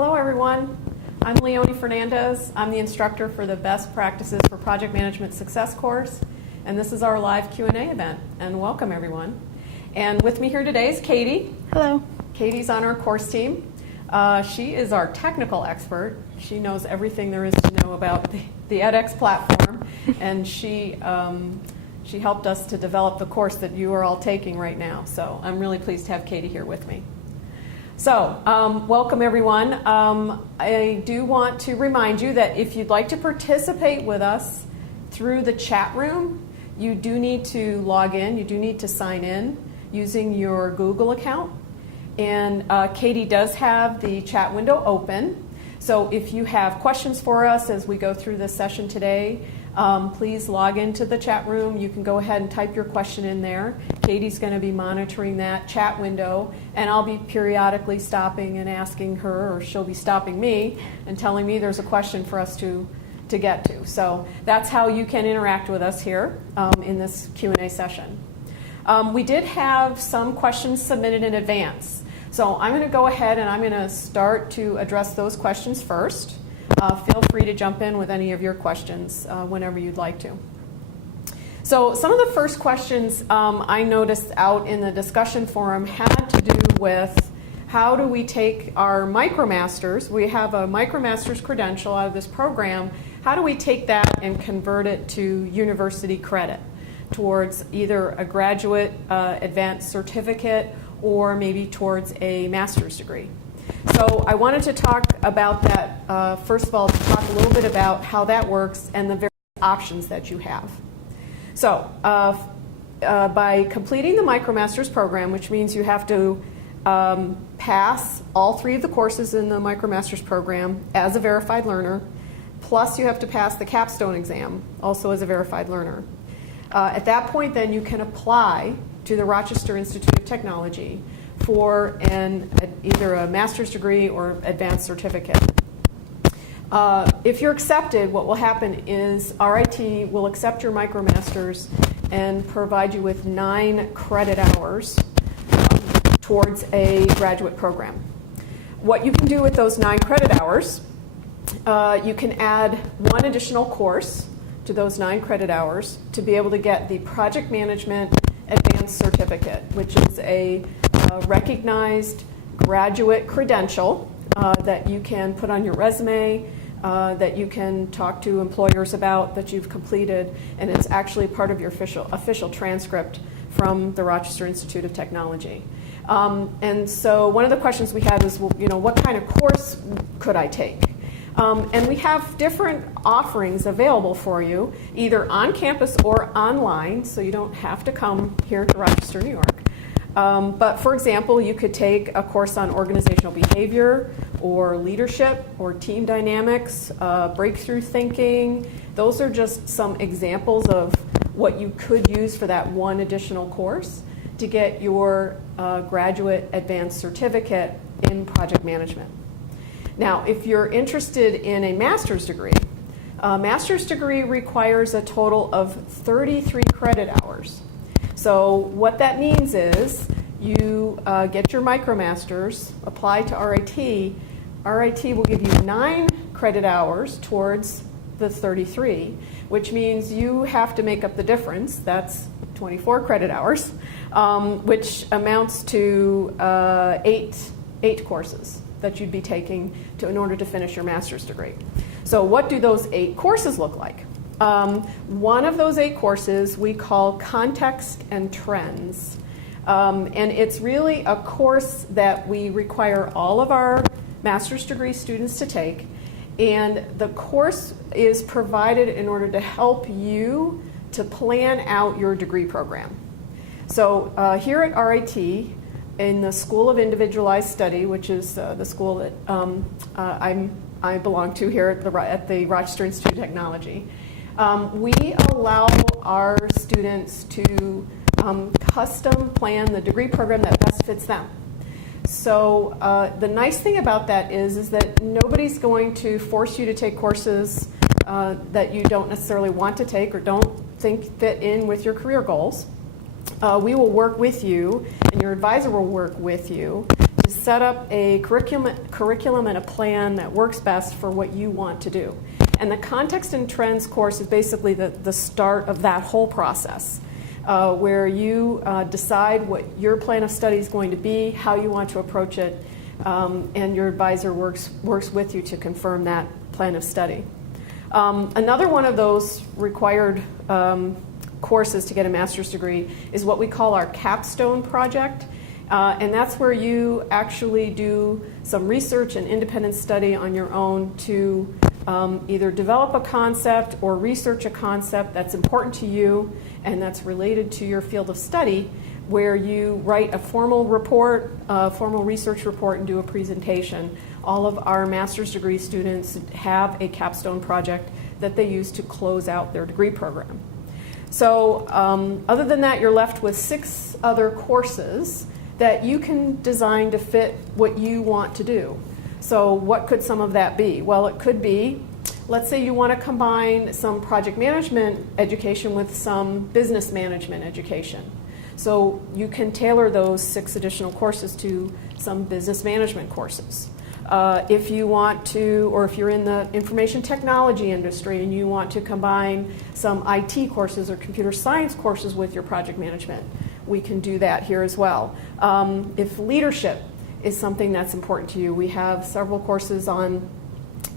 Hello everyone, I'm Leonie Fernandez. I'm the instructor for the Best Practices for Project Management Success course, and this is our live Q&A event, and welcome everyone. And with me here today is Katie. Hello. Katie's on our course team. She is our technical expert. She knows everything there is to know about the edX platform, and she helped us to develop the course that you are all taking right now. So I'm really pleased to have Katie here with me. So, welcome everyone. I do want to remind you that if you'd like to participate with us through the chat room, you do need to log in, you do need to sign in using your Google account. And Katie does have the chat window open. So if you have questions for us as we go through this session today, please log into the chat room. You can go ahead and type your question in there. Katie's going to be monitoring that chat window, and I'll be periodically stopping and asking her, or she'll be stopping me and telling me there's a question for us to get to. So that's how you can interact with us here in this Q&A session. We did have some questions submitted in advance. So I'm going to go ahead and I'm going to start to address those questions first. Feel free to jump in with any of your questions whenever you'd like to. So some of the first questions I noticed out in the discussion forum had to do with how do we take our MicroMasters, we have a MicroMasters credential out of this program, how do we take that and convert it to university credit towards either a graduate advanced certificate or maybe towards a master's degree. So I wanted to talk about that, first of all, to talk a little bit about how that works and the various options that you have. So by completing the MicroMasters program, which means you have to pass all 3 of the courses in the MicroMasters program as a verified learner, plus you have to pass the capstone exam, also as a verified learner. At that point, then, you can apply to the Rochester Institute of Technology for either a master's degree or advanced certificate. If you're accepted, what will happen is RIT will accept your MicroMasters and provide you with 9 credit hours towards a graduate program. What you can do with those 9 credit hours, you can add 1 additional course to those 9 credit hours to be able to get the Project Management Advanced Certificate, which is a recognized graduate credential that you can put on your resume, that you can talk to employers about that you've completed, and it's actually part of your official transcript from the Rochester Institute of Technology. And so one of the questions we had was, well, what kind of course could I take? And we have different offerings available for you, either on campus or online, so you don't have to come here to Rochester, New York. But for example, you could take a course on organizational behavior or leadership or team dynamics, breakthrough thinking. Those are just some examples of what you could use for that 1 additional course to get your graduate advanced certificate in project management. Now, if you're interested in a master's degree, a master's degree requires a total of 33 credit hours. So what that means is you get your MicroMasters, apply to RIT. RIT will give you 9 credit hours towards the 33, which means you have to make up the difference. That's 24 credit hours, which amounts to 8 courses that you'd be taking in order to finish your master's degree. So what do those 8 courses look like? One of those 8 courses we call Context and Trends. And it's really a course that we require all of our master's degree students to take. And the course is provided in order to help you to plan out your degree program. So here at RIT, in the School of Individualized Study, which is the school that I belong to here at the Rochester Institute of Technology, we allow our students to custom plan the degree program that best fits them. So the nice thing about that is that nobody's going to force you to take courses that you don't necessarily want to take or don't think fit in with your career goals. We will work with you, and your advisor will work with you to set up a curriculum and a plan that works best for what you want to do. And the Context and Trends course is basically the start of that whole process, where you decide what your plan of study is going to be, how you want to approach it, and your advisor works with you to confirm that plan of study. Another one of those required courses to get a master's degree is what we call our capstone project. And that's where you actually do some research and independent study on your own to either develop a concept or research a concept that's important to you and that's related to your field of study, where you write a formal report, a formal research report, and do a presentation. All of our master's degree students have a capstone project that they use to close out their degree program. So other than that, you're left with 6 other courses that you can design to fit what you want to do. So what could some of that be? Well, it could be, let's say you want to combine some project management education with some business management education. So you can tailor those 6 additional courses to some business management courses. If you want to, or if you're in the information technology industry and you want to combine some IT courses or computer science courses with your project management, we can do that here as well. If leadership is something that's important to you, we have several courses on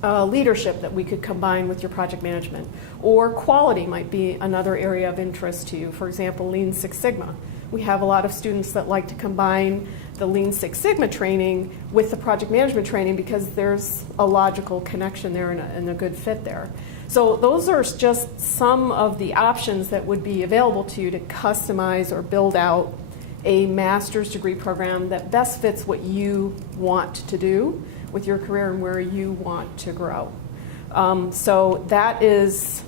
leadership that we could combine with your project management. Or quality might be another area of interest to you. For example, Lean Six Sigma. We have a lot of students that like to combine the Lean Six Sigma training with the project management training because there's a logical connection there and a good fit there. So those are just some of the options that would be available to you to customize or build out a master's degree program that best fits what you want to do with your career and where you want to grow. So that is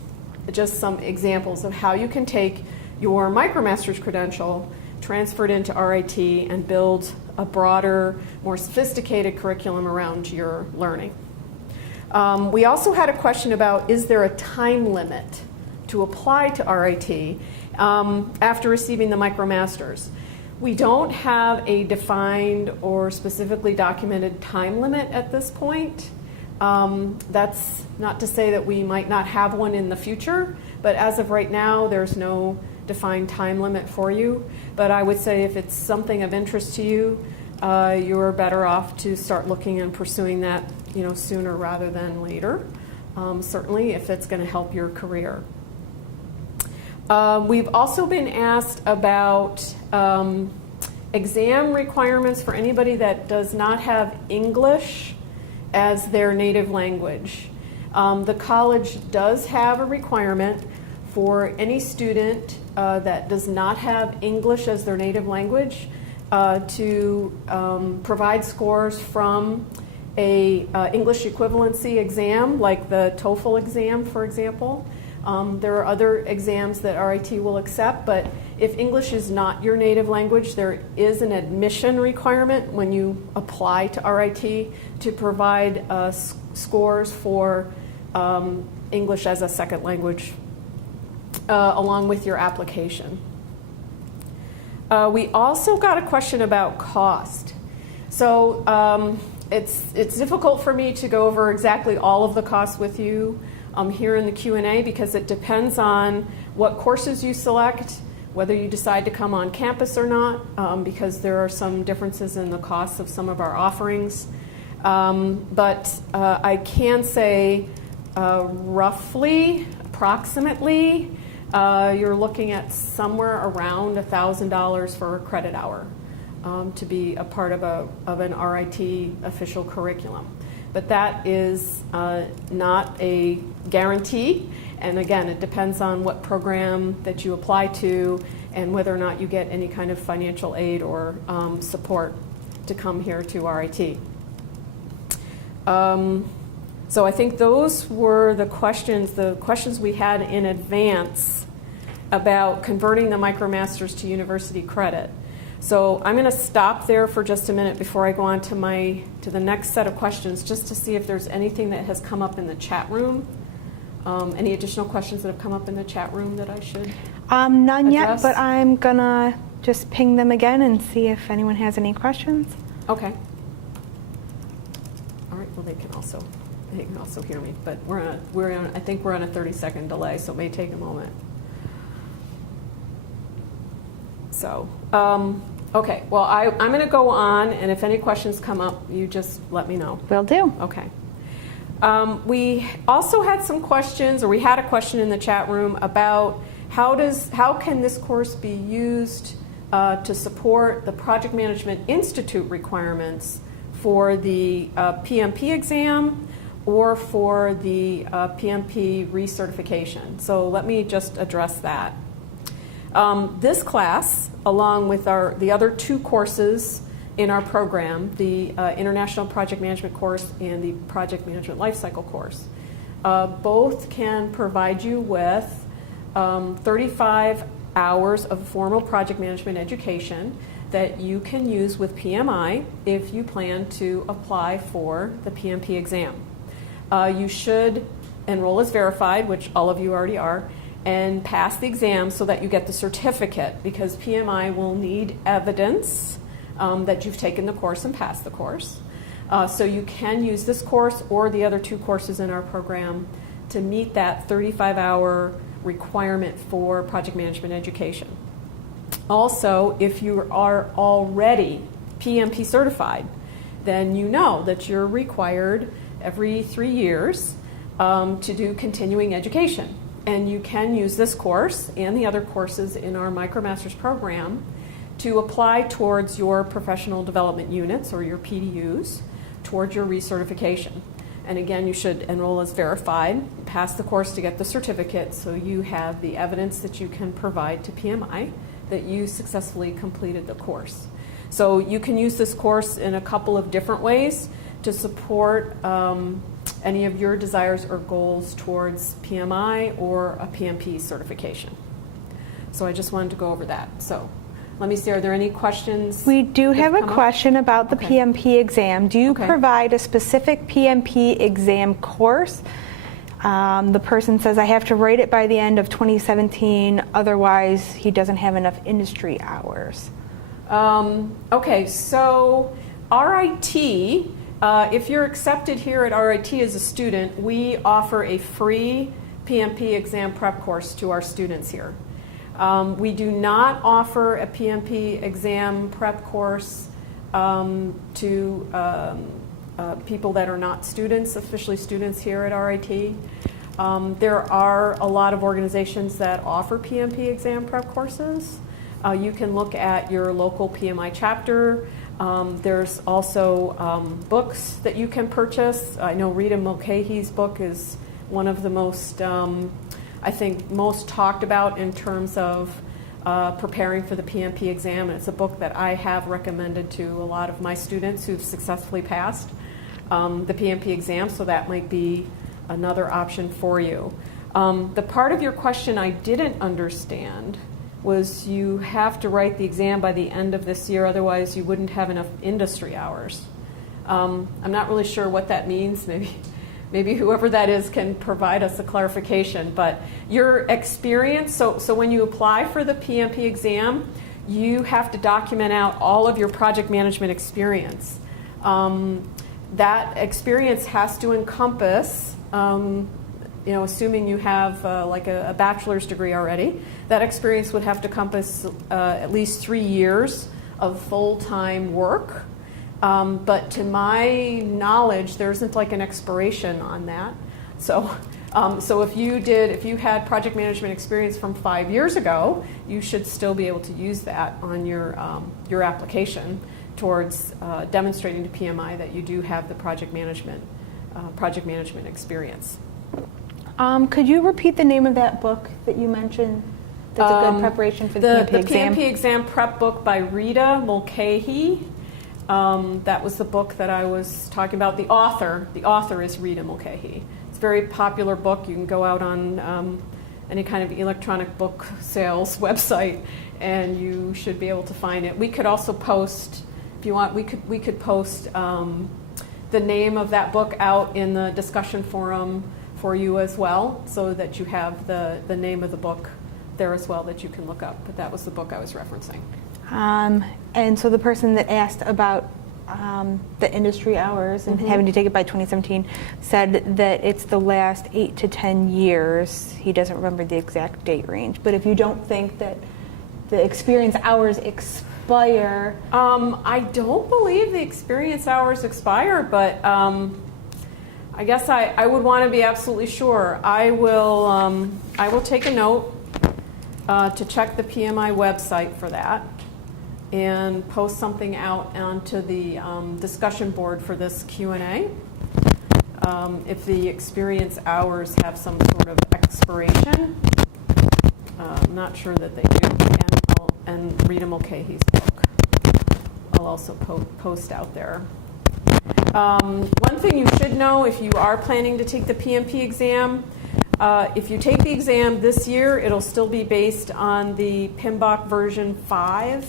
just some examples of how you can take your MicroMaster's credential, transfer it into RIT, and build a broader, more sophisticated curriculum around your learning. We also had a question about, is there a time limit to apply to RIT after receiving the MicroMasters? We don't have a defined or specifically documented time limit at this point. That's not to say that we might not have one in the future, but as of right now, there's no defined time limit for you. But I would say if it's something of interest to you, you're better off to start looking and pursuing that, sooner rather than later. Certainly, if it's going to help your career. We've also been asked about exam requirements for anybody that does not have English as their native language. The college does have a requirement for any student that does not have English as their native language to provide scores from a English equivalency exam, like the TOEFL exam, for example. There are other exams that RIT will accept, but if English is not your native language, there is an admission requirement when you apply to RIT to provide scores for English as a second language along with your application. We also got a question about cost. So it's difficult for me to go over exactly all of the costs with you here in the Q&A because it depends on what courses you select, whether you decide to come on campus or not, because there are some differences in the costs of some of our offerings. But I can say roughly, approximately, you're looking at somewhere around $1,000 for a credit hour to be a part of an RIT official curriculum. But that is not a guarantee. And again, it depends on what program that you apply to and whether or not you get any kind of financial aid or support to come here to RIT. So I think those were the questions we had in advance about converting the MicroMasters to university credit. So I'm going to stop there for just a minute before I go on to the next set of questions, just to see if there's anything that has come up in the chat room. Any additional questions that have come up in the chat room that I should None address? yet, but I'm going to just ping them again and see if anyone has any questions. Okay. all right, well, they can also hear me, but I think we're on a 30-second delay, so it may take a moment. So, okay, well, I'm going to go on, and if any questions come up, you just let me know. Will do. Okay. We also had some questions, or we had a question in the chat room about how can this course be used to support the Project Management Institute requirements for the PMP exam or for the PMP recertification. So let me just address that. This class, along with the other two courses in our program, the International Project Management course and the Project Management Lifecycle course, both can provide you with 35 hours of formal project management education that you can use with PMI if you plan to apply for the PMP exam. You should enroll as verified, which all of you already are, and pass the exam so that you get the certificate, because PMI will need evidence that you've taken the course and passed the course. So you can use this course or the other two courses in our program to meet that 35-hour requirement for project management education. Also, if you are already PMP certified, then you know that you're required every 3 years to do continuing education. And you can use this course and the other courses in our MicroMasters program to apply towards your professional development units, or your PDUs, towards your recertification. And again, you should enroll as verified, pass the course to get the certificate, so you have the evidence that you can provide to PMI that you successfully completed the course. So you can use this course in a couple of different ways to support any of your desires or goals towards PMI or a PMP certification. So I just wanted to go over that. So let me see, are there any questions? We do have a question about the Okay. PMP exam. Do you Okay. provide a specific PMP exam course? The person says, I have to write it by the end of 2017, otherwise he doesn't have enough industry hours. Okay, so RIT, if you're accepted here at RIT as a student, we offer a free PMP exam prep course to our students here. We do not offer a PMP exam prep course to people that are not students, officially students here at RIT. There are a lot of organizations that offer PMP exam prep courses. You can look at your local PMI chapter. There's also books that you can purchase. I know Rita Mulcahy's book is one of the most, I think, most talked about in terms of preparing for the PMP exam. And it's a book that I have recommended to a lot of my students who've successfully passed the PMP exam, so that might be another option for you. The part of your question I didn't understand was you have to write the exam by the end of this year, otherwise you wouldn't have enough industry hours. I'm not really sure what that means. Maybe whoever that is can provide us a clarification. But your experience, so when you apply for the PMP exam, you have to document out all of your project management experience. That experience has to encompass, assuming you have like a bachelor's degree already, that experience would have to encompass at least 3 years of full-time work. But to my knowledge, there isn't like an expiration on that. So if you had project management experience from 5 years ago, you should still be able to use that on your application towards demonstrating to PMI that you do have the project management experience. Could you repeat the name of that book that you mentioned? That's a good preparation for the PMP exam. The PMP exam prep book by Rita Mulcahy. That was the book that I was talking about. The author is Rita Mulcahy. It's a very popular book. You can go out on any kind of electronic book sales website, and you should be able to find it. We could also post, if you want, we could post the name of that book out in the discussion forum for you as well, so that you have the name of the book there as well that you can look up. But that was the book I was referencing. And so the person that asked about the industry hours and having to take it by 2017, said that it's the last 8 to 10 years. He doesn't remember the exact date range, but if you don't think that the experience hours expire. I don't believe the experience hours expire, but I guess I would want to be absolutely sure. I will take a note to check the PMI website for that and post something out onto the discussion board for this Q&A. If the experience hours have some sort of expiration, I'm not sure that they do. And Rita Mulcahy's book I'll also post out there. One thing you should know if you are planning to take the PMP exam, if you take the exam this year, it'll still be based on the PMBOK version 5.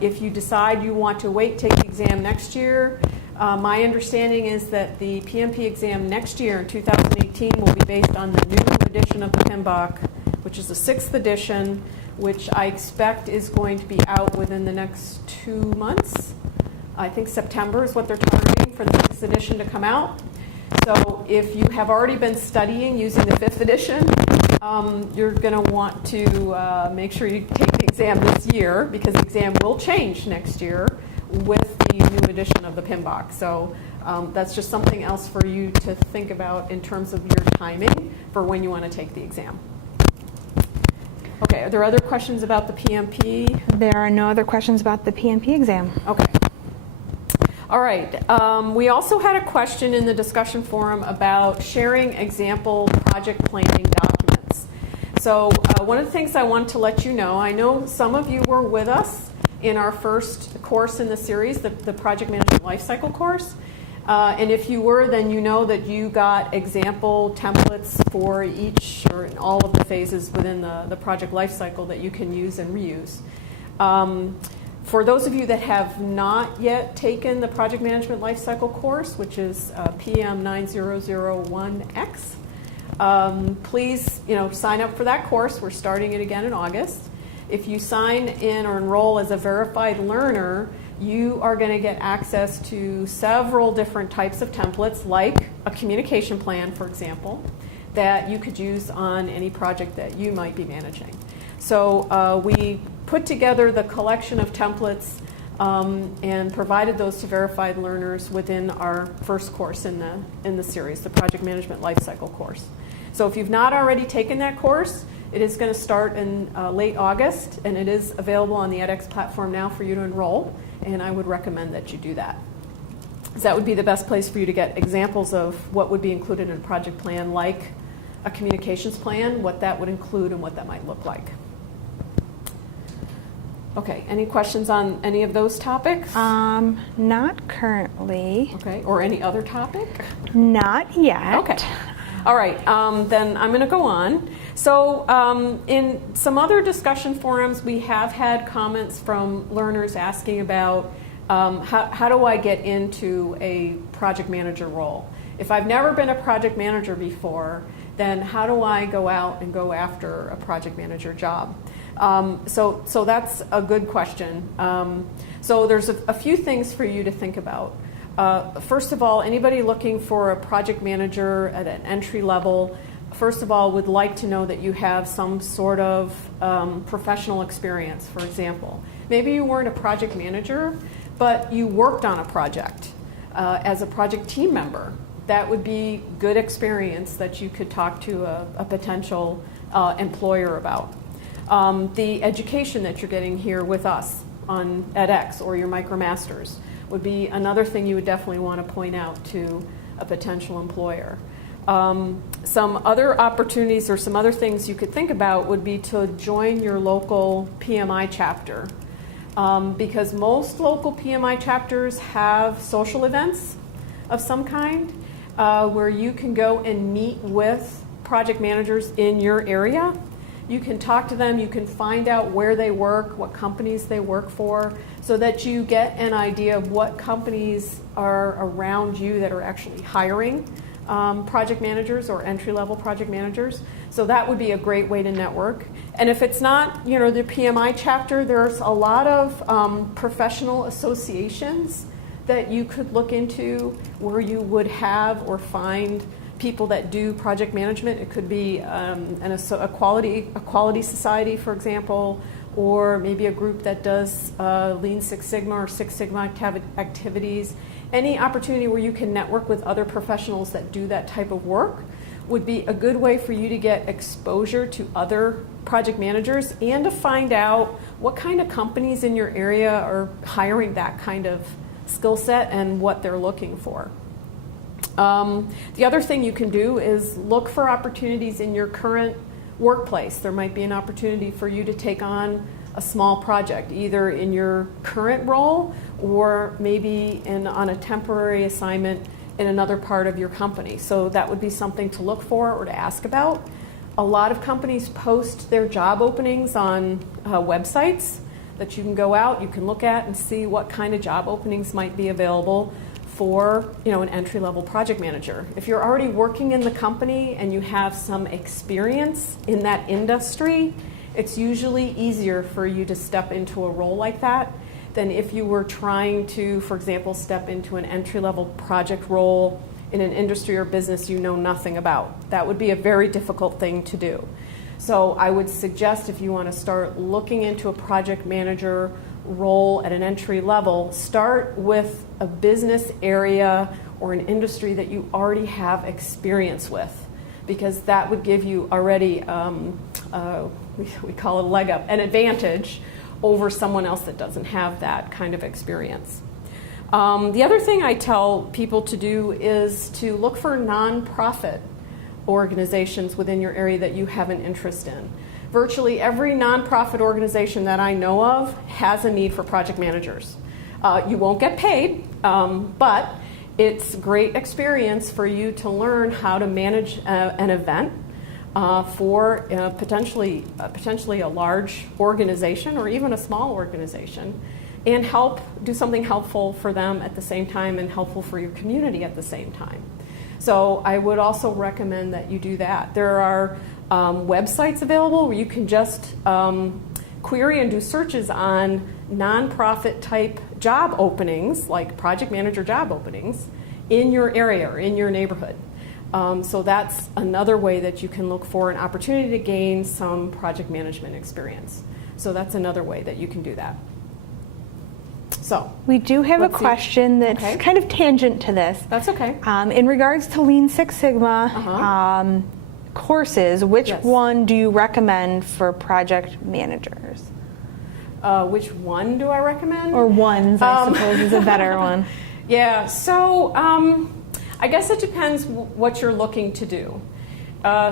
If you decide you want to wait, take the exam next year, my understanding is that the PMP exam next year in 2018 will be based on the new edition of the PMBOK, which is the 6th edition, which I expect is going to be out within the next 2 months. I think September is what they're targeting for the 6th edition to come out. So if you have already been studying using the 5th edition, you're going to want to make sure you take the exam this year, because the exam will change next year with the new edition of the PMBOK. So that's just something else for you to think about in terms of your timing for when you want to take the exam. Okay, are there other questions about the PMP? There are no other questions about the PMP exam. Okay. All right. We also had a question in the discussion forum about sharing example project planning documents. So one of the things I wanted to let you know, I know some of you were with us in our first course in the series, the Project Management Lifecycle course. And if you were, then you know that you got example templates for each or in all of the phases within the project lifecycle that you can use and reuse. For those of you that have not yet taken the Project Management Lifecycle course, which is PM9002x, please sign up for that course. We're starting it again in August. If you sign in or enroll as a verified learner, you are going to get access to several different types of templates, like a communication plan, for example, that you could use on any project that you might be managing. So we put together the collection of templates and provided those to verified learners within our first course in the series, the Project Management Lifecycle course. So if you've not already taken that course, it is going to start in late August, and it is available on the edX platform now for you to enroll, and I would recommend that you do that. So that would be the best place for you to get examples of what would be included in a project plan, like a communications plan, what that would include and what that might look like. Okay, any questions on any of those topics? Not currently. Okay, or any other topic? Not yet. Okay. All right, then I'm going to go on. So in some other discussion forums, we have had comments from learners asking about how do I get into a project manager role? If I've never been a project manager before, then how do I go out and go after a project manager job? So that's a good question. So there's a few things for you to think about. First of all, anybody looking for a project manager at an entry level, first of all, would like to know that you have some sort of professional experience, for example. Maybe you weren't a project manager, but you worked on a project as a project team member. That would be good experience that you could talk to a potential employer about. The education that you're getting here with us on edX or your MicroMasters would be another thing you would definitely want to point out to a potential employer. Some other opportunities or some other things you could think about would be to join your local PMI chapter. Because most local PMI chapters have social events of some kind where you can go and meet with project managers in your area. You can talk to them, you can find out where they work, what companies they work for, so that you get an idea of what companies are around you that are actually hiring project managers or entry-level project managers. So that would be a great way to network. And if it's not, the PMI chapter, there's a lot of professional associations that you could look into where you would have or find people that do project management. It could be a quality society, for example, or maybe a group that does Lean Six Sigma or Six Sigma activities. Any opportunity where you can network with other professionals that do that type of work would be a good way for you to get exposure to other project managers and to find out what kind of companies in your area are hiring that kind of skill set and what they're looking for. The other thing you can do is look for opportunities in your current workplace. There might be an opportunity for you to take on a small project, either in your current role or maybe on a temporary assignment in another part of your company. So that would be something to look for or to ask about. A lot of companies post their job openings on websites that you can go out, you can look at and see what kind of job openings might be available for an entry-level project manager. If you're already working in the company and you have some experience in that industry, it's usually easier for you to step into a role like that than if you were trying to, for example, step into an entry-level project role in an industry or business you know nothing about. That would be a very difficult thing to do. So I would suggest if you want to start looking into a project manager role at an entry level, start with a business area or an industry that you already have experience with, because that would give you already, we call it a leg up, an advantage over someone else that doesn't have that kind of experience. The other thing I tell people to do is to look for nonprofit organizations within your area that you have an interest in. Virtually every nonprofit organization that I know of has a need for project managers. You won't get paid, but it's great experience for you to learn how to manage an event for potentially a large organization or even a small organization, and do something helpful for them at the same time and helpful for your community at the same time. So I would also recommend that you do that. There are websites available where you can just query and do searches on nonprofit type job openings, like project manager job openings, in your area or in your neighborhood. So that's another way that you can look for an opportunity to gain some project management experience. So that's another way that you can do that. So we do have a question that's kind of tangent to this. That's okay. In regards to Lean Six Sigma courses, which one do you recommend for project managers? Which one do I recommend? Or ones, I suppose, is a better one. Yeah, so I guess it depends what you're looking to do.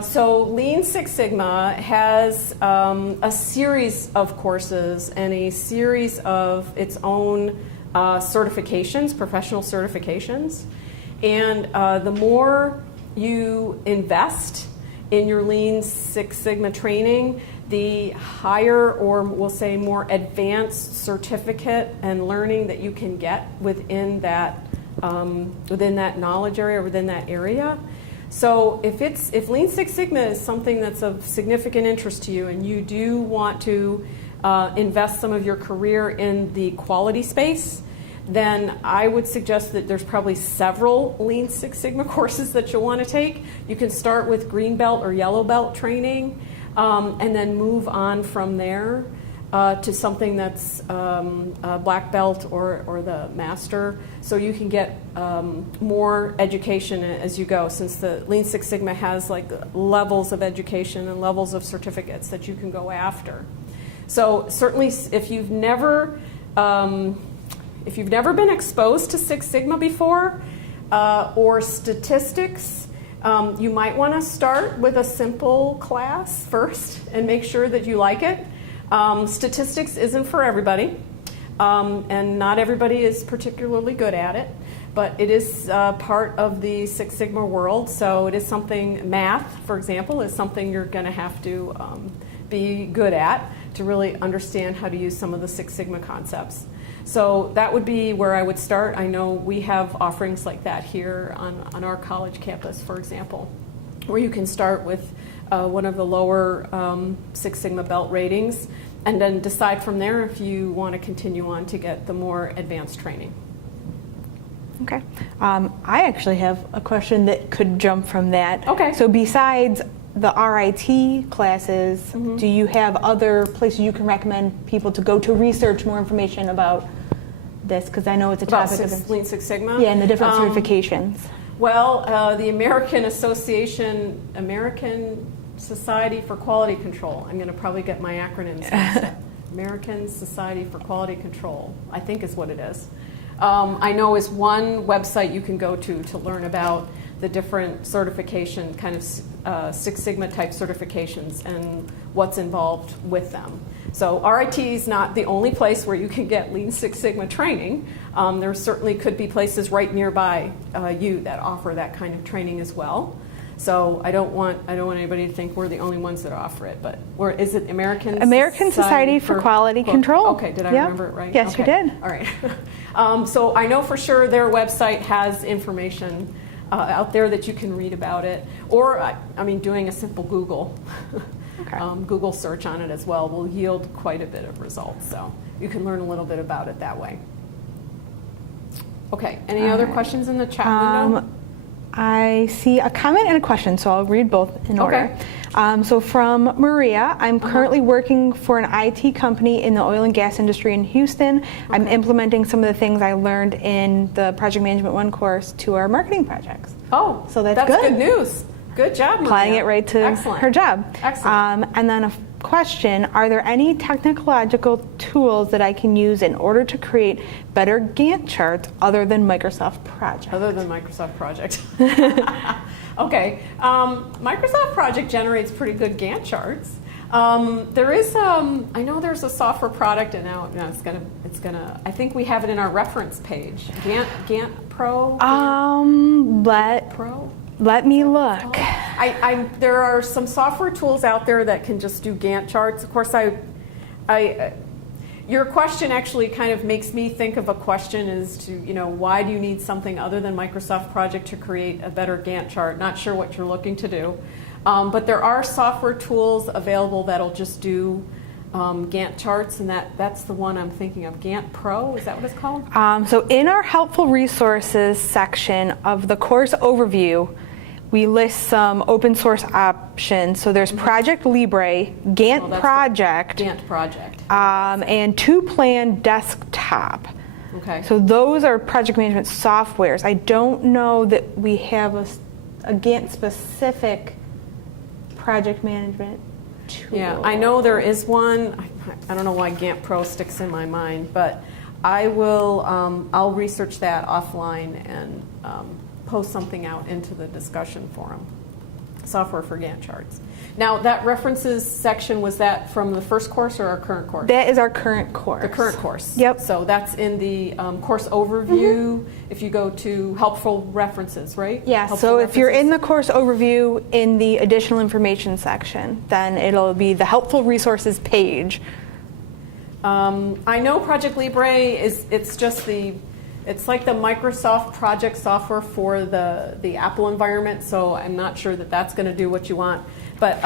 So Lean Six Sigma has a series of courses and a series of its own certifications, professional certifications. And the more you invest in your Lean Six Sigma training, the higher, or we'll say more advanced certificate and learning that you can get within that knowledge area or within that area. So if Lean Six Sigma is something that's of significant interest to you and you do want to invest some of your career in the quality space, then I would suggest that there's probably several Lean Six Sigma courses that you'll want to take. You can start with green belt or yellow belt training and then move on from there to something that's a black belt or the master, so you can get more education as you go, since the Lean Six Sigma has like levels of education and levels of certificates that you can go after. So certainly if you've never been exposed to Six Sigma before or statistics, you might want to start with a simple class first and make sure that you like it. Statistics isn't for everybody, and not everybody is particularly good at it, but it is part of the Six Sigma world, so it is something, math, for example, is something you're going to have to be good at to really understand how to use some of the Six Sigma concepts. So that would be where I would start. I know we have offerings like that here on our college campus, for example, where you can start with one of the lower Six Sigma belt ratings, and then decide from there if you want to continue on to get the more advanced training. Okay. I actually have a question that could jump from that. Okay. So besides the RIT classes, do you have other places you can recommend people to go to research more information about this? Because I know it's a About topic of Lean Six Sigma? Yeah, and the different certifications. Well, the American Society for Quality Control. I'm going to probably get my acronyms mixed up. American Society for Quality Control, I think is what it is. I know is one website you can go to learn about the different certification, kind of Six Sigma type certifications and what's involved with them. So RIT is not the only place where you can get Lean Six Sigma training. There certainly could be places right nearby you that offer that kind of training as well. So I don't want anybody to think we're the only ones that offer it, but or is it American Society for Quality Control? Okay, did I remember it right? Yes, okay. you did. All right. So I know for sure their website has information out there that you can read about it, or I mean, doing a simple Google. Okay. Google search on it as well will yield quite a bit of results, so you can learn a little bit about it that way. Okay, any other questions in the chat window? I see a comment and a question, so I'll read both in order. So from Maria, I'm currently working for an IT company in the oil and gas industry in Houston. I'm implementing some of the things I learned in the Project Management 1 course to our marketing projects. Oh, so that's good. Good news. Good job, Maria. Applying it right to Excellent. her job. Excellent. And then a question, are there any technological tools that I can use in order to create better Gantt charts other than Microsoft Project? Other than Microsoft Project. Okay. Microsoft Project generates pretty good Gantt charts. There is, I know there's a software product, and now it's gonna. I think we have it in our reference page. Gantt Pro. Pro. Let me look. There are some software tools out there that can just do Gantt charts. Of course, your question actually kind of makes me think of a question as to, why do you need something other than Microsoft Project to create a better Gantt chart? Not sure what you're looking to do. But there are software tools available that'll just do Gantt charts, and that's the one I'm thinking of. Gantt Pro, is that what it's called? So in our helpful resources section of the course overview, we list some open source options. So there's Project Libre, Gantt Project, and 2Plan Desktop. Okay. So those are project management softwares. I don't know that we have a Gantt specific project management tool. Yeah, I know there is one. I don't know why Gantt Pro sticks in my mind, but I'll research that offline and post something out into the discussion forum. Software for Gantt charts. Now, that references section, was that from the first course or our current course? That is our current course. The current course. Yep. So that's in the course overview. If you go to helpful references, right? Yeah, helpful so if you're references. in the course overview in the additional information section, then it'll be the helpful resources page. I know Project Libre it's like the Microsoft project software for the Apple environment, so I'm not sure that that's going to do what you want. But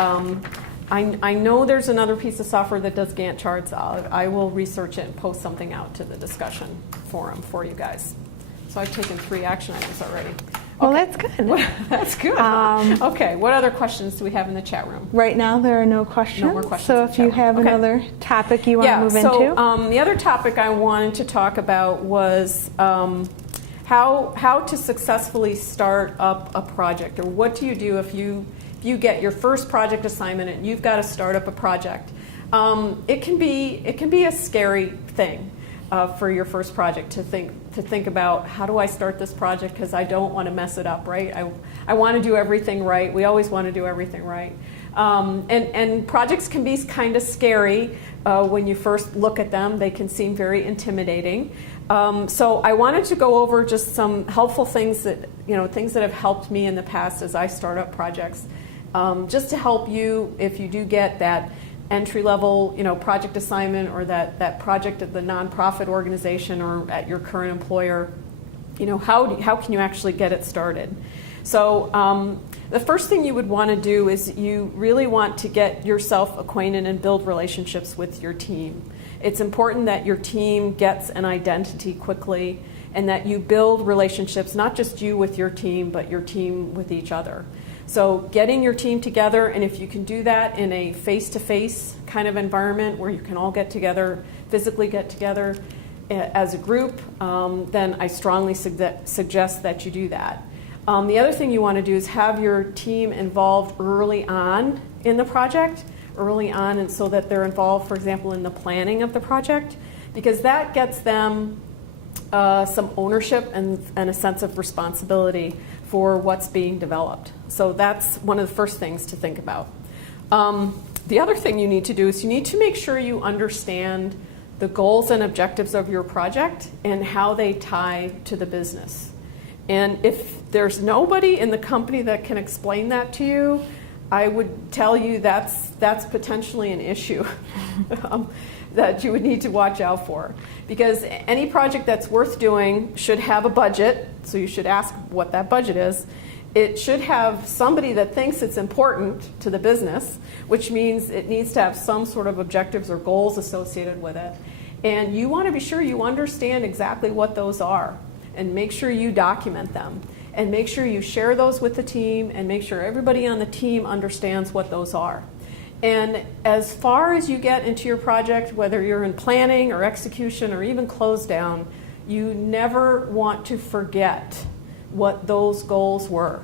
I know there's another piece of software that does Gantt charts. I will research it and post something out to the discussion forum for you guys. So I've taken 3 action items already. Well, that's good. That's good. Okay, what other questions do we have in the chat room? Right now, there are no questions. No more questions So in the if chat you room. have Okay. another topic you want to move into. The other topic I wanted to talk about was how to successfully start up a project, or what do you do if you get your first project assignment and you've got to start up a project. It can be a scary thing for your first project to think about, how do I start this project, because I don't want to mess it up, right? I want to do everything right. We always want to do everything right. And projects can be kind of scary when you first look at them. They can seem very intimidating. So I wanted to go over just some helpful things that have helped me in the past as I start up projects, just to help you if you do get that entry-level, project assignment, or that project at the nonprofit organization or at your current employer. How can you actually get it started? So the first thing you would want to do is you really want to get yourself acquainted and build relationships with your team. It's important that your team gets an identity quickly and that you build relationships, not just you with your team, but your team with each other. So getting your team together, and if you can do that in a face-to-face kind of environment where you can all get together, physically get together as a group, then I strongly suggest that you do that. The other thing you want to do is have your team involved early on in the project, and so that they're involved, for example, in the planning of the project, because that gets them some ownership and a sense of responsibility for what's being developed. So that's one of the first things to think about. The other thing you need to do is you need to make sure you understand the goals and objectives of your project and how they tie to the business. And if there's nobody in the company that can explain that to you, I would tell you that's potentially an issue that you would need to watch out for. Because any project that's worth doing should have a budget, so you should ask what that budget is. It should have somebody that thinks it's important to the business, which means it needs to have some sort of objectives or goals associated with it. And you want to be sure you understand exactly what those are, and make sure you document them. And make sure you share those with the team, and make sure everybody on the team understands what those are. And as far as you get into your project, whether you're in planning or execution or even close down, you never want to forget what those goals were.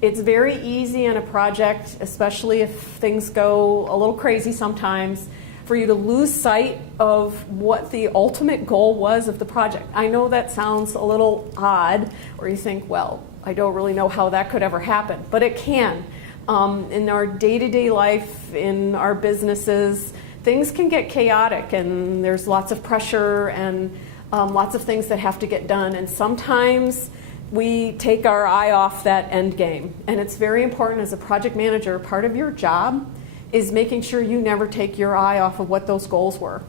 It's very easy in a project, especially if things go a little crazy sometimes, for you to lose sight of what the ultimate goal was of the project. I know that sounds a little odd, or you think, well, I don't really know how that could ever happen, but it can. In our day-to-day life, in our businesses, things can get chaotic, and there's lots of pressure and lots of things that have to get done, and sometimes we take our eye off that end game. And it's very important as a project manager, part of your job is making sure you never take your eye off of what those goals were,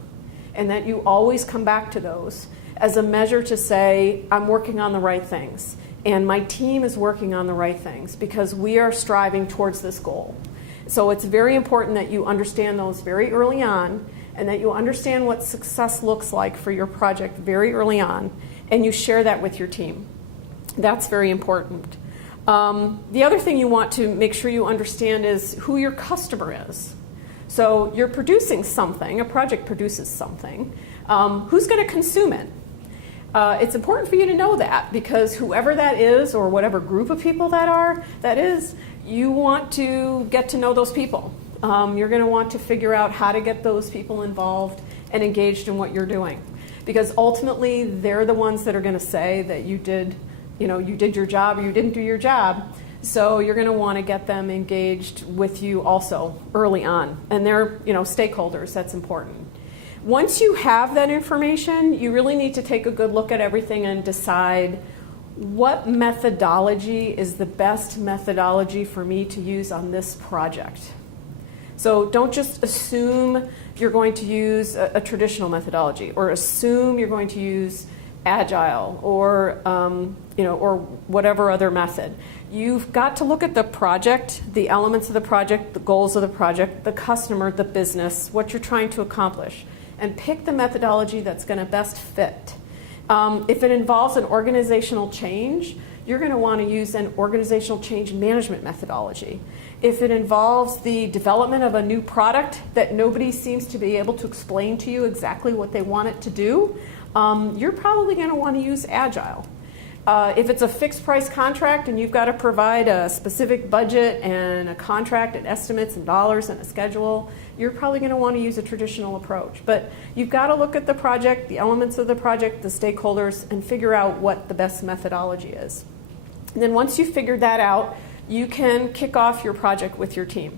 and that you always come back to those as a measure to say, I'm working on the right things, and my team is working on the right things, because we are striving towards this goal. So it's very important that you understand those very early on, and that you understand what success looks like for your project very early on, and you share that with your team. That's very important. The other thing you want to make sure you understand is who your customer is. So you're producing something, a project produces something. Who's going to consume it? It's important for you to know that, because whoever that is, or whatever group of people that is, you want to get to know those people. You're going to want to figure out how to get those people involved and engaged in what you're doing, because ultimately they're the ones that are going to say that you did your job or you didn't do your job. So you're going to want to get them engaged with you also early on, and they're stakeholders. That's important. Once you have that information, you really need to take a good look at everything and decide what methodology is the best methodology for me to use on this project. So don't just assume you're going to use a traditional methodology, or assume you're going to use Agile, or or whatever other method. You've got to look at the project, the elements of the project, the goals of the project, the customer, the business, what you're trying to accomplish, and pick the methodology that's going to best fit. If it involves an organizational change, you're going to want to use an organizational change management methodology. If it involves the development of a new product that nobody seems to be able to explain to you exactly what they want it to do, you're probably going to want to use Agile. If it's a fixed price contract and you've got to provide a specific budget and a contract and estimates and dollars and a schedule, you're probably going to want to use a traditional approach. But you've got to look at the project, the elements of the project, the stakeholders, and figure out what the best methodology is. And then once you've figured that out, you can kick off your project with your team.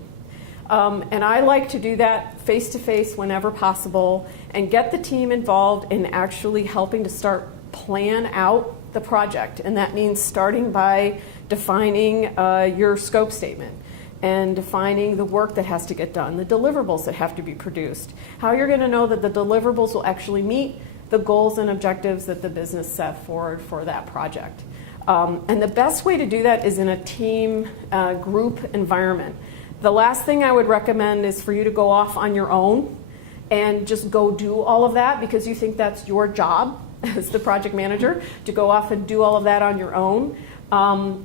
And I like to do that face-to-face whenever possible, and get the team involved in actually helping to start plan out the project. And that means starting by defining your scope statement, and defining the work that has to get done, the deliverables that have to be produced, how you're going to know that the deliverables will actually meet the goals and objectives that the business set forward for that project. And the best way to do that is in a team group environment. The last thing I would recommend is for you to go off on your own and just go do all of that because you think that's your job as the project manager, to go off and do all of that on your own.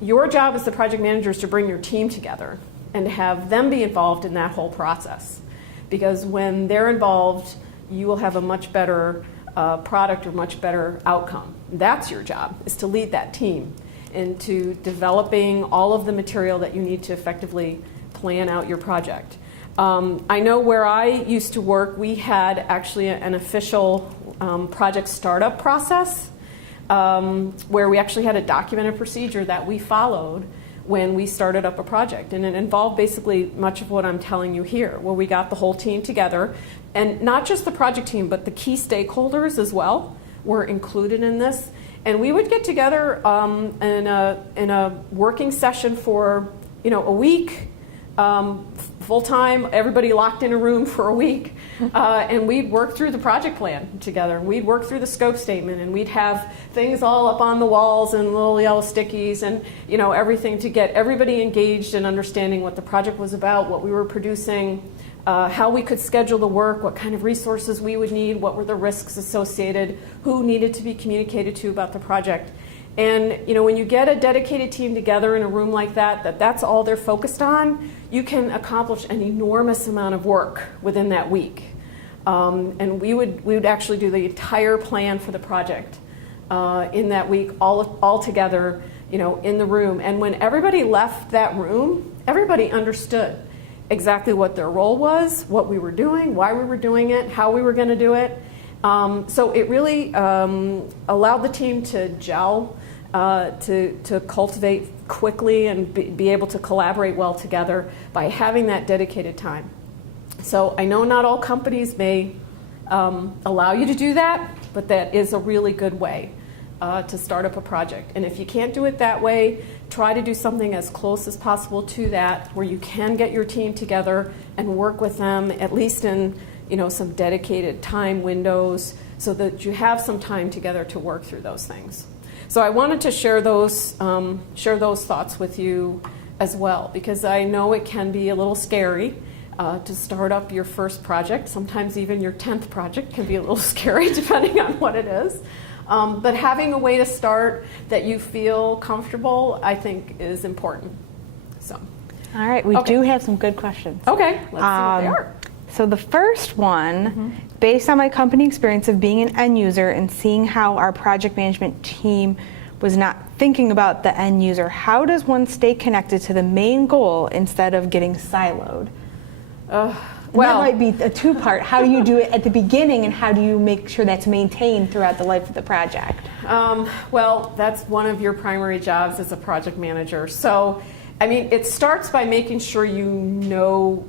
Your job as the project manager is to bring your team together and have them be involved in that whole process. Because when they're involved, you will have a much better product or much better outcome. That's your job, is to lead that team into developing all of the material that you need to effectively plan out your project. I know where I used to work, we had actually an official project startup process where we actually had a documented procedure that we followed when we started up a project. And it involved basically much of what I'm telling you here, where we got the whole team together, and not just the project team, but the key stakeholders as well were included in this. And we would get together in a working session for a week, full time, everybody locked in a room for a week, and we'd work through the project plan together. We'd work through the scope statement, and we'd have things all up on the walls and little yellow stickies and everything to get everybody engaged in understanding what the project was about, what we were producing, how we could schedule the work, what kind of resources we would need, what were the risks associated, who needed to be communicated to about the project. And when you get a dedicated team together in a room like that, that's all they're focused on, you can accomplish an enormous amount of work within that week. And we would actually do the entire plan for the project in that week, all together, in the room. And when everybody left that room, everybody understood exactly what their role was, what we were doing, why we were doing it, how we were going to do it. So it really allowed the team to gel, to cultivate quickly and be able to collaborate well together by having that dedicated time. So I know not all companies may allow you to do that, but that is a really good way to start up a project. And if you can't do it that way, try to do something as close as possible to that, where you can get your team together and work with them, at least in some dedicated time windows, so that you have some time together to work through those things. So I wanted to share those thoughts with you as well, because I know it can be a little scary to start up your first project. Sometimes even your 10th project can be a little scary, depending on what it is. But having a way to start that you feel comfortable, I think, is important. So, all right, we do have some good questions. Okay, let's see what they are. So the first one, based on my company experience of being an end user and seeing how our project management team was not thinking about the end user, how does one stay connected to the main goal instead of getting siloed? Well, that might be a two-part. How do you do it at the beginning, and how do you make sure that's maintained throughout the life of the project? Well, that's one of your primary jobs as a project manager. So, it starts by making sure you know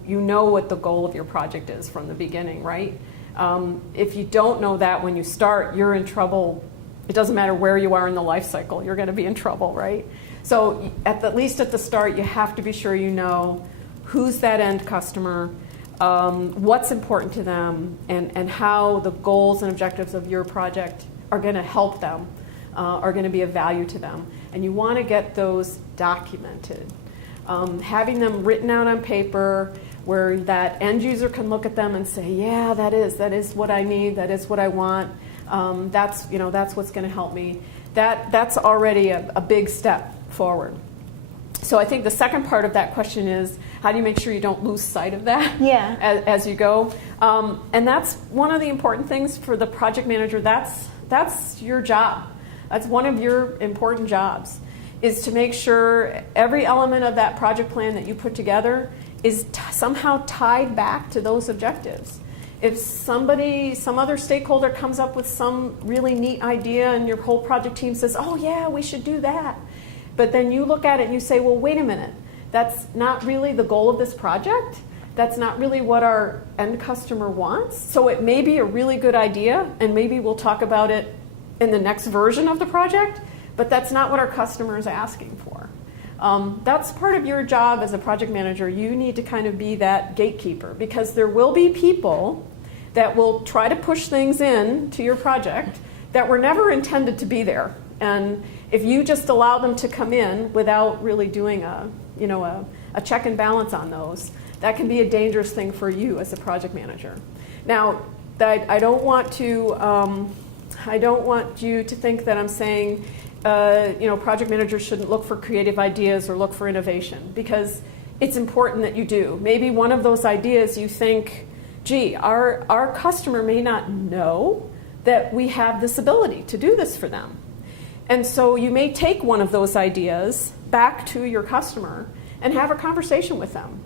what the goal of your project is from the beginning, right? If you don't know that when you start, you're in trouble. It doesn't matter where you are in the life cycle, you're going to be in trouble, right? So at least at the start, you have to be sure you know who's that end customer, what's important to them, and how the goals and objectives of your project are going to help them, are going to be of value to them. And you want to get those documented. Having them written out on paper where that end user can look at them and say, yeah, that is what I need, that is what I want, that's what's going to help me. That's already a big step forward. So I think the second part of that question is, how do you make sure you don't lose sight of that as you go? And that's one of the important things for the project manager. That's your job. That's one of your important jobs, is to make sure every element of that project plan that you put together is somehow tied back to those objectives. If some other stakeholder comes up with some really neat idea and your whole project team says, oh yeah, we should do that, but then you look at it and you say, well, wait a minute, that's not really the goal of this project. That's not really what our end customer wants. So it may be a really good idea, and maybe we'll talk about it in the next version of the project, but that's not what our customer is asking for. That's part of your job as a project manager. You need to kind of be that gatekeeper, because there will be people that will try to push things in to your project that were never intended to be there And if you just allow them to come in without really doing a check and balance on those, that can be a dangerous thing for you as a project manager. Now, I don't want you to think that I'm saying project managers shouldn't look for creative ideas or look for innovation, because it's important that you do. Maybe one of those ideas you think, gee, our customer may not know that we have this ability to do this for them. And so you may take one of those ideas back to your customer and have a conversation with them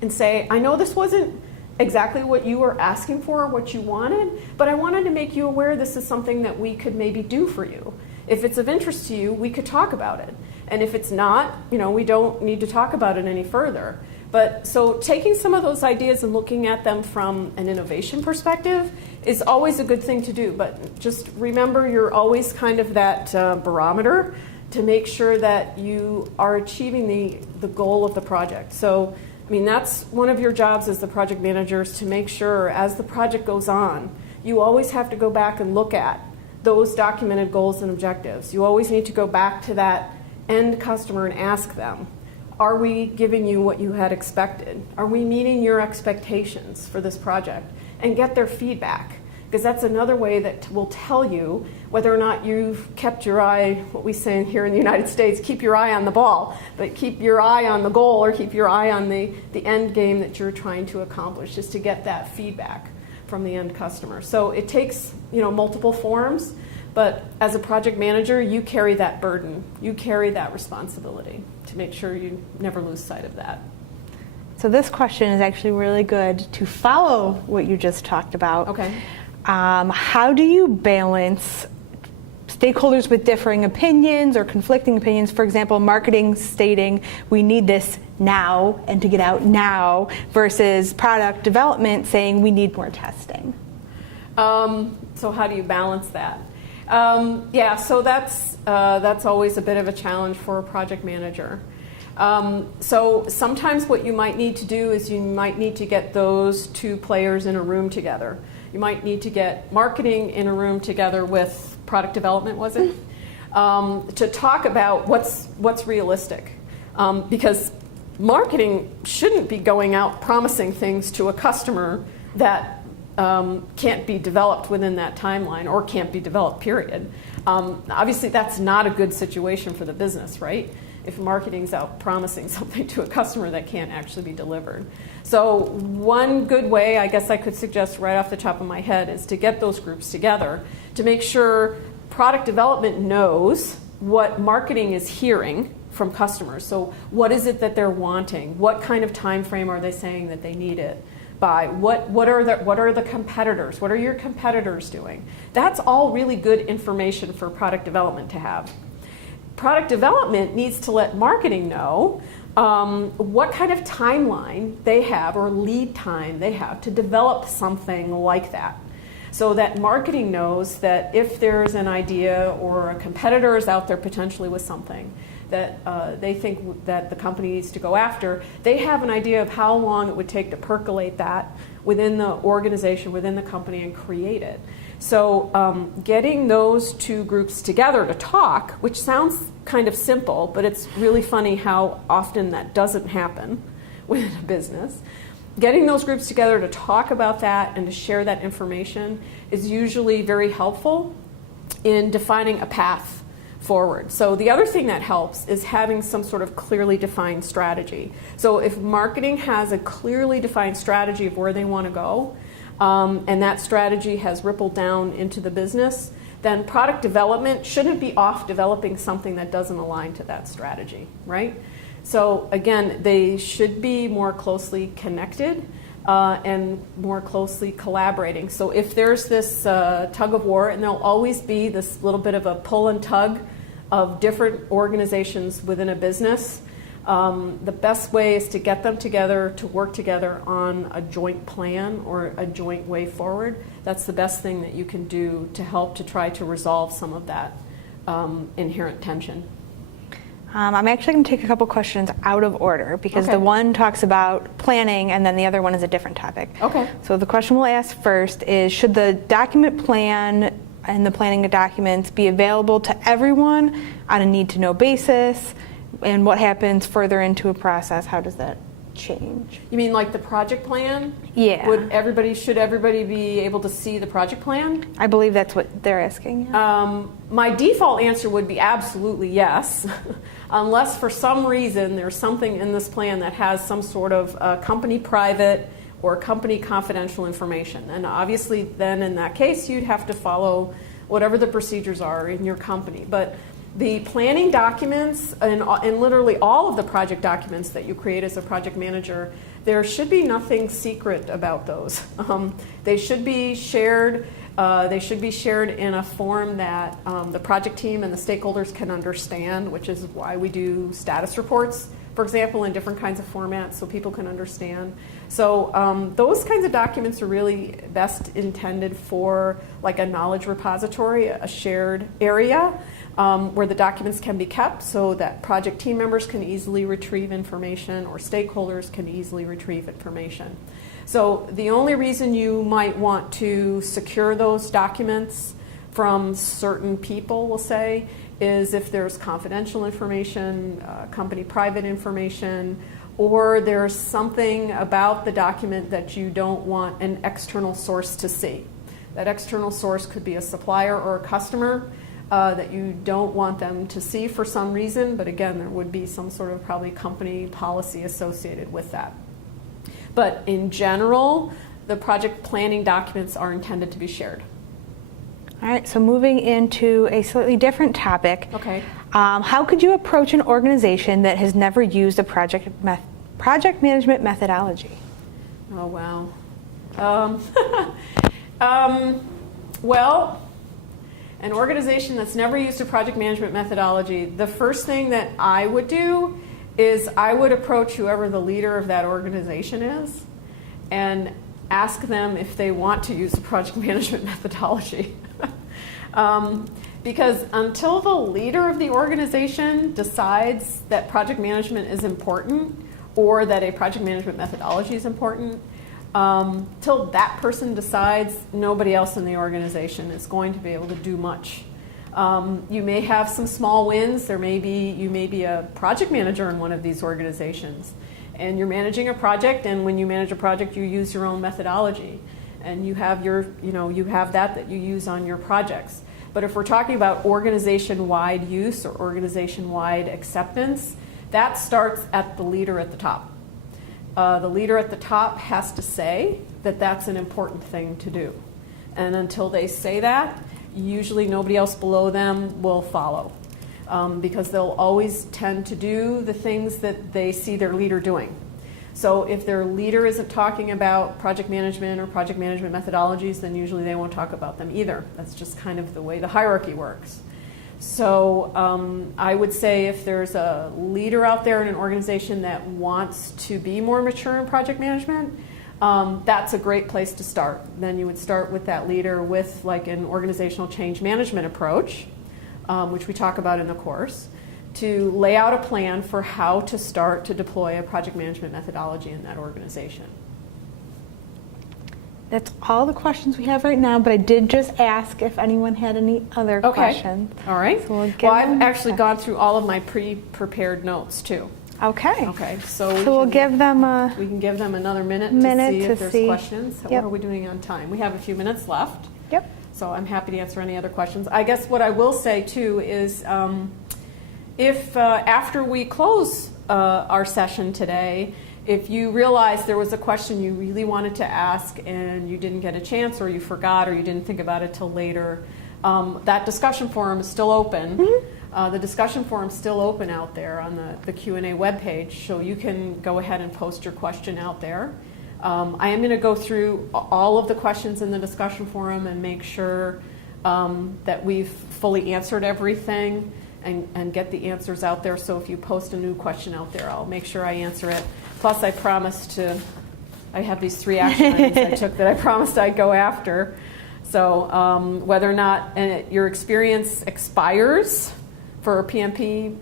and say, I know this wasn't exactly what you were asking for or what you wanted, but I wanted to make you aware this is something that we could maybe do for you. If it's of interest to you, we could talk about it. And if it's not, we don't need to talk about it any further. But so taking some of those ideas and looking at them from an innovation perspective is always a good thing to do. But just remember, you're always kind of that barometer to make sure that you are achieving the goal of the project. So, that's one of your jobs as the project manager, is to make sure as the project goes on, you always have to go back and look at those documented goals and objectives. You always need to go back to that end customer and ask them, are we giving you what you had expected? Are we meeting your expectations for this project? And get their feedback, because that's another way that will tell you whether or not you've kept your eye, what we say here in the United States, keep your eye on the ball, but keep your eye on the goal, or keep your eye on the end game that you're trying to accomplish, just to get that feedback from the end customer. So it takes multiple forms, but as a project manager, you carry that burden, you carry that responsibility to make sure you never lose sight of that. So this question is actually really good to follow what you just talked about. Okay. How do you balance stakeholders with differing opinions or conflicting opinions? For example, marketing stating we need this now and to get out now, versus product development saying we need more testing. So how do you balance that? So that's always a bit of a challenge for a project manager. So sometimes what you might need to do is you might need to get those two players in a room together. You might need to get marketing in a room together with product development, was it? To talk about what's realistic. Because marketing shouldn't be going out promising things to a customer that can't be developed within that timeline, or can't be developed, period. Obviously, that's not a good situation for the business, right? If marketing's out promising something to a customer that can't actually be delivered. So one good way, I guess I could suggest right off the top of my head, is to get those groups together to make sure product development knows what marketing is hearing from customers. So what is it that they're wanting? What kind of time frame are they saying that they need it by? What are the competitors? What are your competitors doing? That's all really good information for product development to have. Product development needs to let marketing know what kind of timeline they have, or lead time they have, to develop something like that. So that marketing knows that if there's an idea or a competitor is out there potentially with something that they think that the company needs to go after, they have an idea of how long it would take to percolate that within the organization, within the company, and create it. So getting those two groups together to talk, which sounds kind of simple, but it's really funny how often that doesn't happen within a business. Getting those groups together to talk about that and to share that information is usually very helpful in defining a path forward. So the other thing that helps is having some sort of clearly defined strategy. So if marketing has a clearly defined strategy of where they want to go, and that strategy has rippled down into the business, then product development shouldn't be off developing something that doesn't align to that strategy, right? So again, they should be more closely connected and more closely collaborating. So if there's this tug of war, and there'll always be this little bit of a pull and tug of different organizations within a business, the best way is to get them together, to work together on a joint plan or a joint way forward. That's the best thing that you can do to help to try to resolve some of that inherent tension. I'm actually going to take a couple questions out of order, because the one talks about planning and then the other one is a different topic. Okay. So the question we'll ask first is, should the document plan and the planning documents be available to everyone on a need-to-know basis? And what happens further into a process? How does that change? You mean like the project plan? Yeah. Should everybody be able to see the project plan? I believe that's what they're asking. Yeah. My default answer would be absolutely yes, unless for some reason there's something in this plan that has some sort of company private or company confidential information. And obviously then in that case you'd have to follow whatever the procedures are in your company. But the planning documents and literally all of the project documents that you create as a project manager, there should be nothing secret about those. They should be shared. They should be shared in a form that the project team and the stakeholders can understand, which is why we do status reports, for example, in different kinds of formats so people can understand. So those kinds of documents are really best intended for like a knowledge repository, a shared area where the documents can be kept so that project team members can easily retrieve information or stakeholders can easily retrieve information. So the only reason you might want to secure those documents from certain people, we'll say, is if there's confidential information, company private information, or there's something about the document that you don't want an external source to see. That external source could be a supplier or a customer that you don't want them to see for some reason, but again, there would be some sort of probably company policy associated with that. But in general, the project planning documents are intended to be shared. All right, so moving into a slightly different topic. Okay. How could you approach an organization that has never used a project management methodology? Oh, wow. Well, an organization that's never used a project management methodology, the first thing that I would do is I would approach whoever the leader of that organization is and ask them if they want to use a project management methodology. Because until the leader of the organization decides that project management is important or that a project management methodology is important, till that person decides, nobody else in the organization is going to be able to do much. You may have some small wins. You may be a project manager in one of these organizations, and you're managing a project. And when you manage a project, you use your own methodology, and you have that you use on your projects. But if we're talking about organization-wide use or organization-wide acceptance, that starts at the leader at the top. The leader at the top has to say that that's an important thing to do. And until they say that, usually nobody else below them will follow. Because they'll always tend to do the things that they see their leader doing. So if their leader isn't talking about project management or project management methodologies, then usually they won't talk about them either. That's just kind of the way the hierarchy works. So I would say if there's a leader out there in an organization that wants to be more mature in project management, that's a great place to start. Then you would start with that leader with like an organizational change management approach, which we talk about in the course, to lay out a plan for how to start to deploy a project management methodology in that organization. That's all the questions we have right now, but I did just ask if anyone had any other questions. All right. So I've actually gone through all of my pre-prepared notes too. Okay. Okay. So we'll give them we can give them another minute to see if there's questions. Yep. What are we doing on time? We have a few minutes left. Yep. So I'm happy to answer any other questions. I guess what I will say too is if after we close our session today, if you realize there was a question you really wanted to ask and you didn't get a chance or you forgot or you didn't think about it till later, that discussion forum is still open. Mm-hmm. The discussion forum is still open out there on the Q&A webpage, so you can go ahead and post your question out there. I am going to go through all of the questions in the discussion forum and make sure that we've fully answered everything and get the answers out there. So if you post a new question out there, I'll make sure I answer it. Plus, I have these 3 action items I took that I promised I'd go after. So whether or not your experience expires for a PMP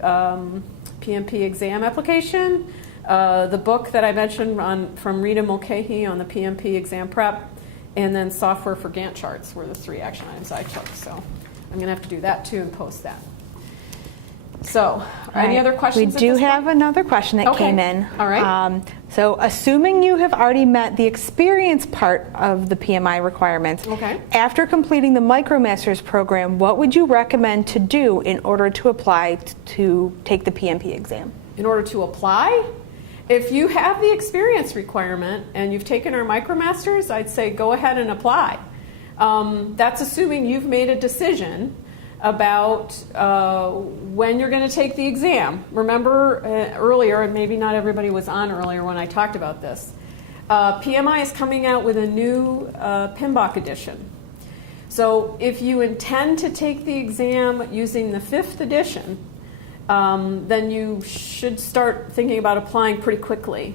exam application, the book that I mentioned from Rita Mulcahy on the PMP exam prep and then software for Gantt charts were the 3 action items I took. So I'm going to have to do that too and post that. So, any other questions? We do have another question that came in. All right. So, assuming you have already met the experience part of the PMI requirements, after completing the MicroMasters program, what would you recommend to do in order to apply to take the PMP exam? In order to apply? If you have the experience requirement and you've taken our MicroMasters, I'd say go ahead and apply. That's assuming you've made a decision about when you're going to take the exam. Remember earlier, and maybe not everybody was on earlier when I talked about this, PMI is coming out with a new PMBOK edition. So if you intend to take the exam using the 5th edition, then you should start thinking about applying pretty quickly.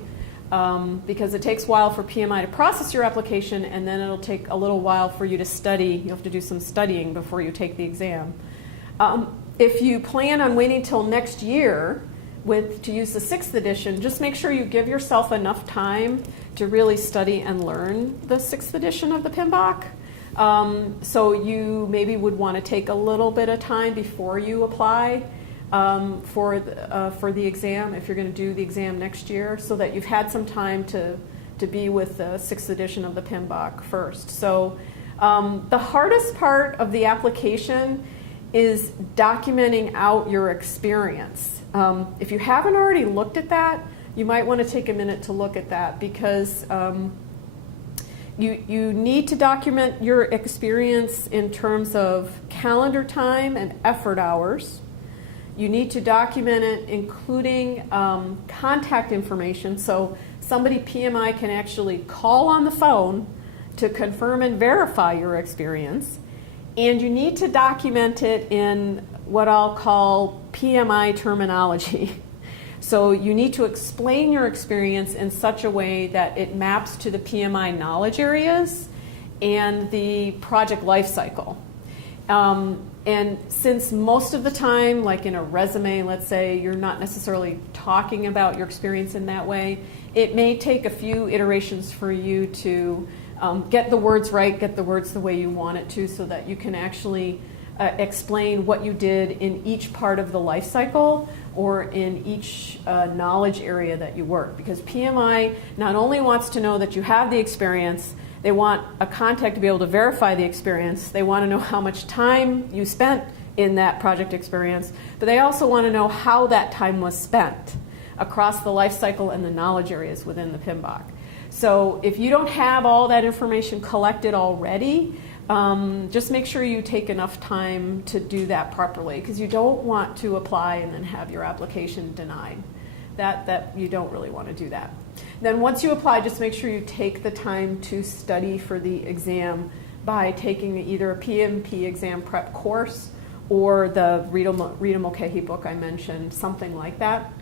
Because it takes a while for PMI to process your application, and then it'll take a little while for you to study. You have to do some studying before you take the exam. If you plan on waiting till next year to use the 6th edition, just make sure you give yourself enough time to really study and learn the 6th edition of the PMBOK. So you maybe would want to take a little bit of time before you apply for the exam, if you're going to do the exam next year, so that you've had some time to be with the 6th edition of the PMBOK first. So the hardest part of the application is documenting out your experience. If you haven't already looked at that, you might want to take a minute to look at that, because you need to document your experience in terms of calendar time and effort hours. You need to document it including contact information, so somebody PMI can actually call on the phone to confirm and verify your experience. And you need to document it in what I'll call PMI terminology. So you need to explain your experience in such a way that it maps to the PMI knowledge areas and the project life cycle. And since most of the time, like in a resume, let's say, you're not necessarily talking about your experience in that way, it may take a few iterations for you to get the words right, get the words the way you want it to, so that you can actually explain what you did in each part of the life cycle or in each knowledge area that you work. Because PMI not only wants to know that you have the experience, they want a contact to be able to verify the experience. They want to know how much time you spent in that project experience, but they also want to know how that time was spent across the life cycle and the knowledge areas within the PMBOK. So if you don't have all that information collected already, just make sure you take enough time to do that properly, because you don't want to apply and then have your application denied. That you don't really want to do that. Then once you apply, just make sure you take the time to study for the exam by taking either a PMP exam prep course or the Rita Mulcahy book I mentioned, something like that,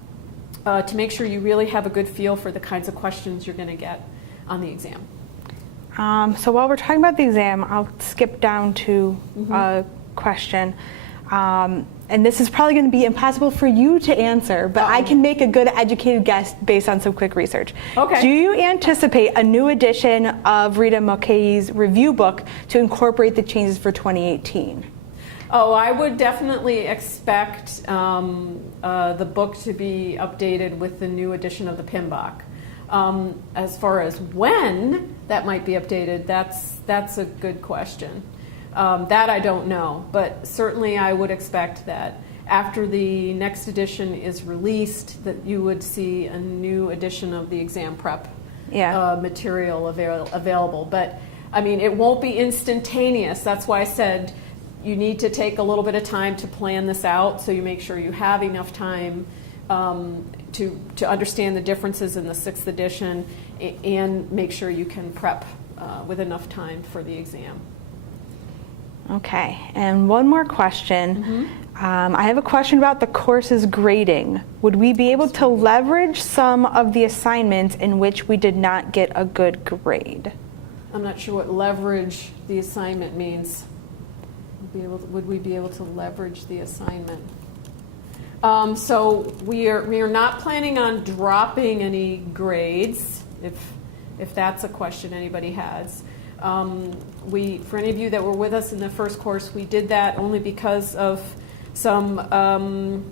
to make sure you really have a good feel for the kinds of questions you're going to get on the exam. So while we're talking about the exam, I'll skip down to a question. And this is probably going to be impossible for you to answer, but I can make a good educated guess based on some quick research. Okay. Do you anticipate a new edition of Rita Mulcahy's review book to incorporate the changes for 2018? Oh, I would definitely expect the book to be updated with the new edition of the PMBOK. As far as when that might be updated, that's a good question. That I don't know, but certainly I would expect that after the next edition is released, that you would see a new edition of the exam prep material available. But I mean, it won't be instantaneous. That's why I said you need to take a little bit of time to plan this out, so you make sure you have enough time to understand the differences in the 6th edition and make sure you can prep with enough time for the exam. Okay, and one more question. I have a question about the course's grading. Would we be able to leverage some of the assignments in which we did not get a good grade? I'm not sure what leverage the assignment means. Would we be able to leverage the assignment? So we are not planning on dropping any grades, if that's a question anybody has. For any of you that were with us in the first course, we did that only because of some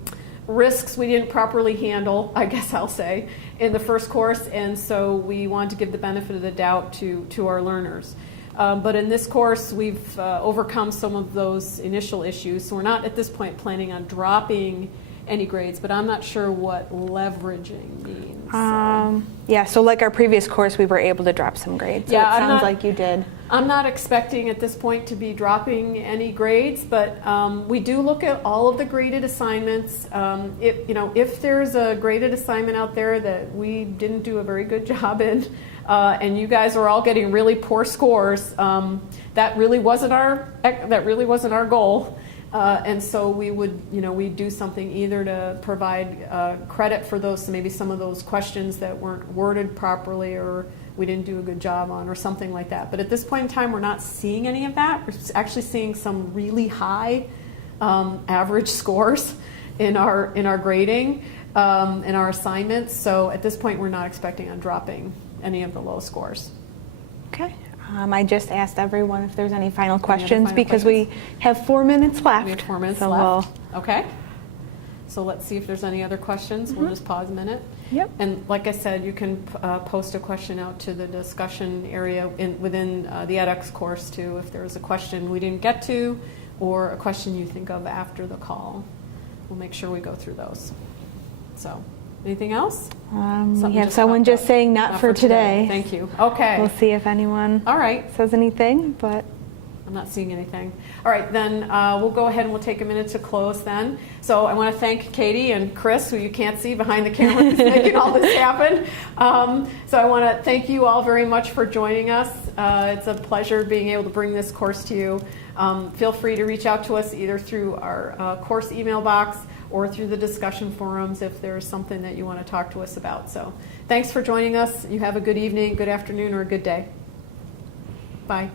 risks we didn't properly handle, I guess I'll say, in the first course, and so we wanted to give the benefit of the doubt to our learners. But in this course, we've overcome some of those initial issues, so we're not at this point planning on dropping any grades, but I'm not sure what leveraging means. Yeah, so like our previous course, we were able to drop some grades. So Yeah, it sounds like you did. I'm not expecting at this point to be dropping any grades, but we do look at all of the graded assignments. If there's a graded assignment out there that we didn't do a very good job in, and you guys are all getting really poor scores, that really wasn't our goal. And so we'd do something either to provide credit for those, maybe some of those questions that weren't worded properly or we didn't do a good job on, or something like that. But at this point in time, we're not seeing any of that. We're actually seeing some really high average scores in our grading, in our assignments. So at this point, we're not expecting on dropping any of the low scores. Okay. I just asked everyone if there's any final questions because we have 4 minutes left. We have 4 minutes so left. Okay. So let's see if there's any other questions. We'll just pause a minute. Yep. And like I said, you can post a question out to the discussion area within the edX course too, if there's a question we didn't get to or a question you think of after the call. We'll make sure we go through those. So, anything else? We have someone just saying not for today. Thank you. Okay. We'll see if anyone All right. says anything, but I'm not seeing anything. All right, then we'll go ahead and we'll take a minute to close then. So I want to thank Katie and Chris, who you can't see behind the camera, who's making all this happen. So I want to thank you all very much for joining us. It's a pleasure being able to bring this course to you. Feel free to reach out to us either through our course email box or through the discussion forums if there's something that you want to talk to us about. So thanks for joining us. You have a good evening, good afternoon, or a good day. Bye.